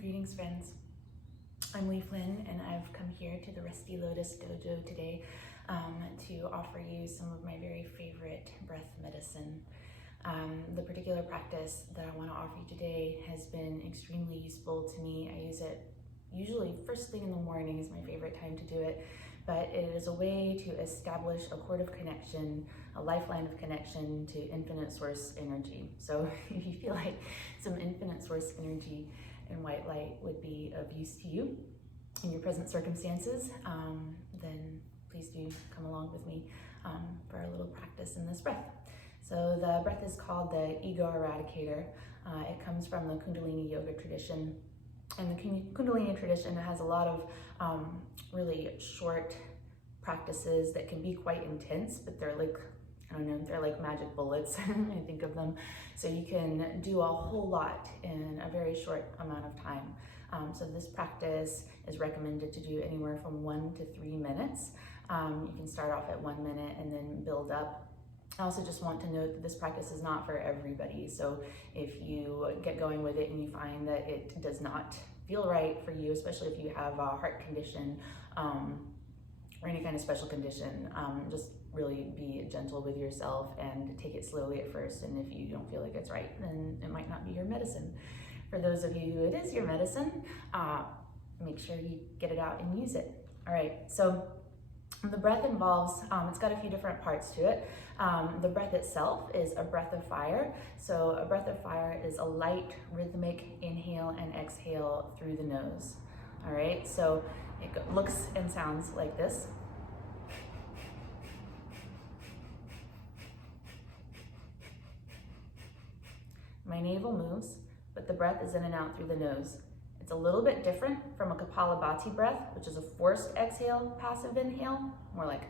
Greetings, friends. I'm Lee Flynn, and I've come here to the Rusty Lotus Dojo today to offer you some of my very favorite breath medicine. The particular practice that I want to offer you today has been extremely useful to me. I use it usually first thing in the morning is my favorite time to do it, but it is a way to establish a cord of connection, a lifeline of connection to infinite source energy. So if you feel like some infinite source energy and white light would be of use to you in your present circumstances, then please do come along with me for a little practice in this breath. So the breath is called the ego eradicator. It comes from the Kundalini yoga tradition. And the Kundalini tradition has a lot of really short practices that can be quite intense, but they're like, I don't know, they're like magic bullets, I think of them. So you can do a whole lot in a very short amount of time. So this practice is recommended to do anywhere from 1 to 3 minutes. You can start off at 1 minute and then build up. I also just want to note that this practice is not for everybody. So if you get going with it and you find that it does not feel right for you, especially if you have a heart condition or any kind of special condition, just really be gentle with yourself and take it slowly at first. And if you don't feel like it's right, then it might not be your medicine. For those of you who it is your medicine, make sure you get it out and use it. All right, so the breath involves, it's got a few different parts to it. The breath itself is a breath of fire. So a breath of fire is a light, rhythmic inhale and exhale through the nose. All right, so it looks and sounds like this. My navel moves, but the breath is in and out through the nose. It's a little bit different from a Kapalabhati breath, which is a forced exhale, passive inhale, more like.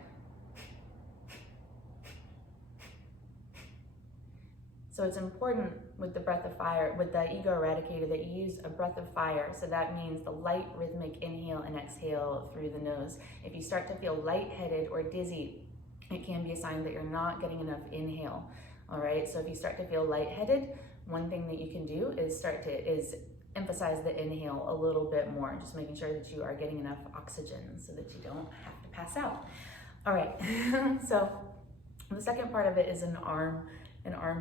So it's important with the breath of fire, with the ego eradicator, that you use a breath of fire. So that means the light rhythmic inhale and exhale through the nose. If you start to feel lightheaded or dizzy, it can be a sign that you're not getting enough inhale. All right, so if you start to feel lightheaded, one thing that you can do is emphasize the inhale a little bit more, just making sure that you are getting enough oxygen so that you don't have to pass out. All right, so the second part of it is an arm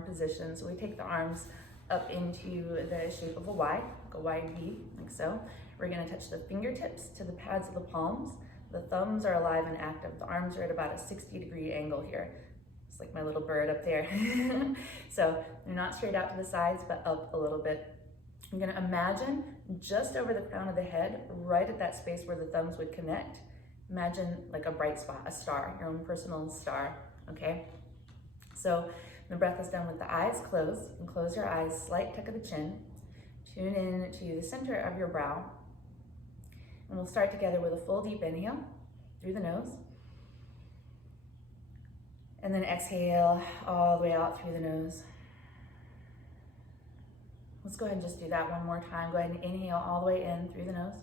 position. So we take the arms up into the shape of a Y, like a wide V, like so. We're gonna touch the fingertips to the pads of the palms. The thumbs are alive and active. The arms are at about a 60-degree angle here. It's like my little bird up there. So they're not straight out to the sides, but up a little bit. I'm gonna imagine just over the crown of the head, right at that space where the thumbs would connect, imagine like a bright spot, a star, your own personal star, okay? So the breath is done with the eyes closed, and close your eyes, slight tuck of the chin, tune in to the center of your brow, and we'll start together with a full deep inhale through the nose, and then exhale all the way out through the nose. Let's go ahead and just do that one more time. Go ahead and inhale all the way in through the nose.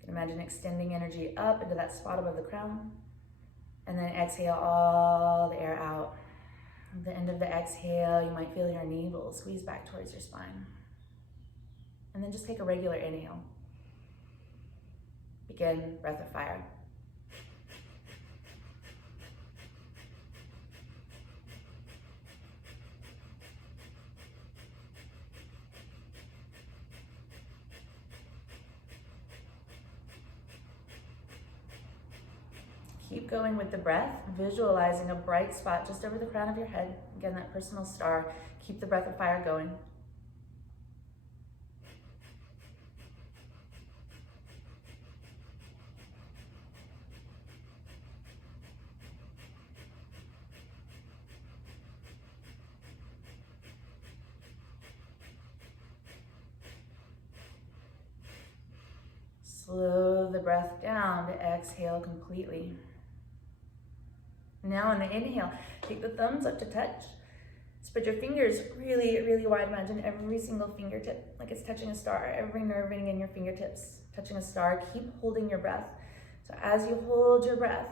You can imagine extending energy up into that spot above the crown. And then exhale all the air out. At the end of the exhale, you might feel your navel squeeze back towards your spine. And then just take a regular inhale. Begin breath of fire. Keep going with the breath, visualizing a bright spot just over the crown of your head. Again, that personal star. Keep the breath of fire going. Slow the breath down to exhale completely. Now on the inhale, take the thumbs up to touch. Spread your fingers really, really wide. Imagine every single fingertip like it's touching a star. Every nerve ending in your fingertips touching a star. Keep holding your breath. So as you hold your breath,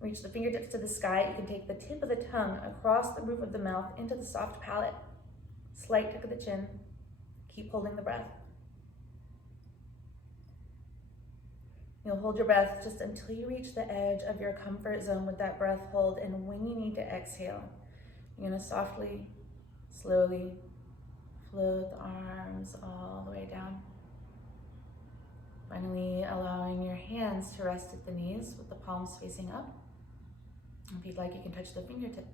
reach the fingertips to the sky. You can take the tip of the tongue across the roof of the mouth into the soft palate. Slight tuck of the chin. Keep holding the breath. You'll hold your breath just until you reach the edge of your comfort zone with that breath hold, and when you need to exhale, you're gonna softly, slowly float the arms all the way down. Finally, allowing your hands to rest at the knees with the palms facing up. If you'd like, you can touch the fingertip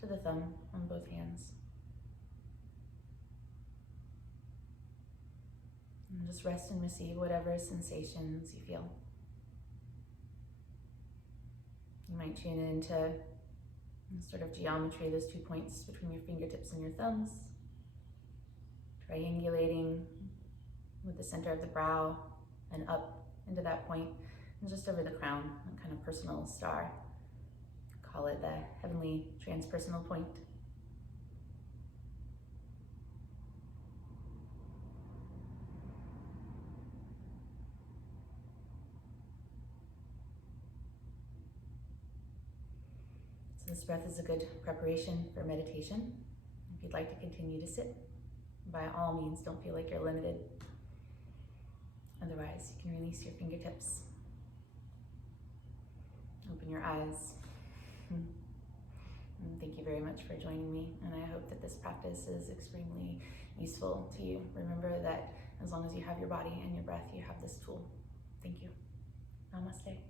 to the thumb on both hands. And just rest and receive whatever sensations you feel. You might tune into sort of geometry, those 2 points between your fingertips and your thumbs, triangulating with the center of the brow and up into that point, and just over the crown, a kind of personal star. Call it the heavenly transpersonal point. So this breath is a good preparation for meditation. If you'd like to continue to sit, by all means, don't feel like you're limited. Otherwise, you can release your fingertips. Open your eyes. And thank you very much for joining me, and I hope that this practice is extremely useful to you. Remember that as long as you have your body and your breath, you have this tool. Thank you. Namaste.